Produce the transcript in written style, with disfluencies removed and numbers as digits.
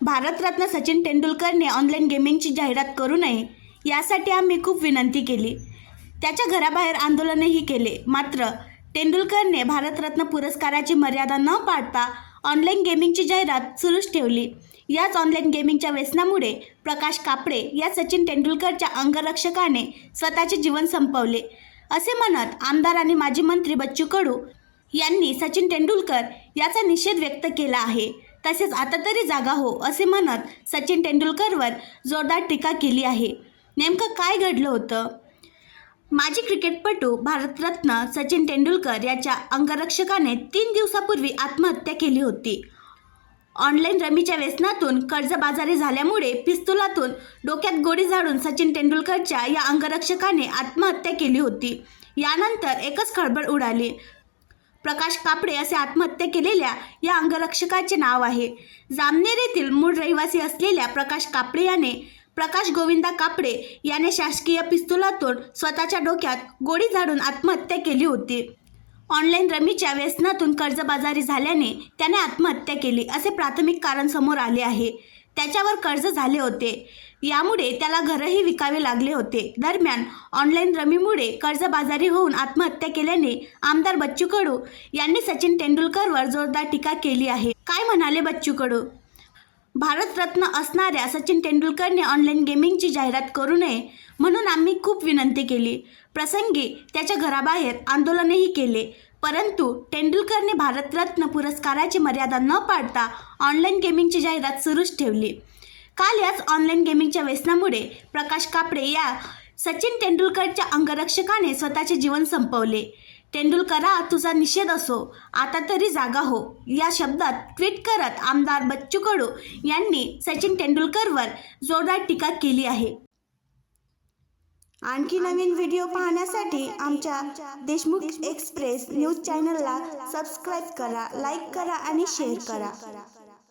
Bharat Ratna Sachin तेंडुलकरने online गेमिंगची जाहिरात करू नये यासाठी आम्ही खूप विनंती केली. त्याच्या घराबाहेर आंदोलनही केले. मात्र तेंडुलकरने भारतरत्न पुरस्काराची मर्यादा न पाळता ऑनलाईन गेमिंगची जाहिरात सुरूच ठेवली. याच ऑनलाईन गेमिंगच्या व्यसनामुळे प्रकाश कापडे या सचिन तेंडुलकरच्या अंगरक्षकाने स्वतःचे जीवन संपवले, असे म्हणत आमदार आणि माजी मंत्री बच्चू कडू यांनी सचिन तेंडुलकर याचा निषेध व्यक्त केला आहे. तसेच आता तरी जागा हो असे म्हणत सचिन तेंडुलकरवर जोरदार टीका केली आहे. नेमकं काय घडलं होतं? माजी क्रिकेटपटू भारतरत्न सचिन तेंडुलकर याच्या अंगरक्षकाने 3 दिवसापूर्वी आत्महत्या केली होती. ऑनलाईन रमीच्या व्यसनातून कर्जबाजारी झाल्यामुळे पिस्तुलातून डोक्यात गोळी झाडून सचिन तेंडुलकरच्या या अंगरक्षकाने आत्महत्या केली होती. यानंतर एकच खळबळ उडाली. प्रकाश कापडे असे आत्महत्या केलेल्या या अंगरक्षकाचे नाव आहे. जामनेर येथील मूळ रहिवासी असलेल्या प्रकाश कापडे याने प्रकाश गोविंदा कापडे याने शासकीय पिस्तुलातून स्वतःच्या डोक्यात गोळी झाडून आत्महत्या केली होती. ऑनलाईन रमीच्या व्यसनातून कर्जबाजारी झाल्याने त्याने आत्महत्या केली असे प्राथमिक कारण समोर आले आहे. त्याच्यावर कर्ज झाले होते, यामुळे त्याला घरही विकावे लागले होते. दरम्यान ऑनलाईन रमीमुळे कर्जबाजारी होऊन आत्महत्या केल्याने आमदार बच्चू कडू यांनी सचिन तेंडुलकरवर जोरदार टीका केली आहे. काय म्हणाले बच्चू कडू? भारतरत्न असणाऱ्या सचिन तेंडुलकरने ऑनलाईन गेमिंगची जाहिरात करू नये म्हणून आम्ही खूप विनंती केली. प्रसंगी त्याच्या घराबाहेर आंदोलनही केले. परंतु तेंडुलकरने भारतरत्न पुरस्काराची मर्यादा न पाळता ऑनलाईन गेमिंगची जाहिरात सुरूच ठेवली. काल याच ऑनलाईन गेमिंगच्या व्यसनामुळे प्रकाश कापडे या सचिन तेंडुलकरच्या अंगरक्षकाने स्वतःचे जीवन संपवले. तेंडुलकरा, तुझा निषेध असो, आता तरी जागा हो या शब्दात ट्विट करत आमदार बच्चू कडू यांनी सचिन तेंडुलकरवर जोरदार टीका केली आहे. आणखी नवीन व्हिडिओ पाहण्यासाठी आमच्या देशमुख एक्सप्रेस न्यूज चॅनलला सबस्क्राईब करा, लाईक करा आणि शेअर करा.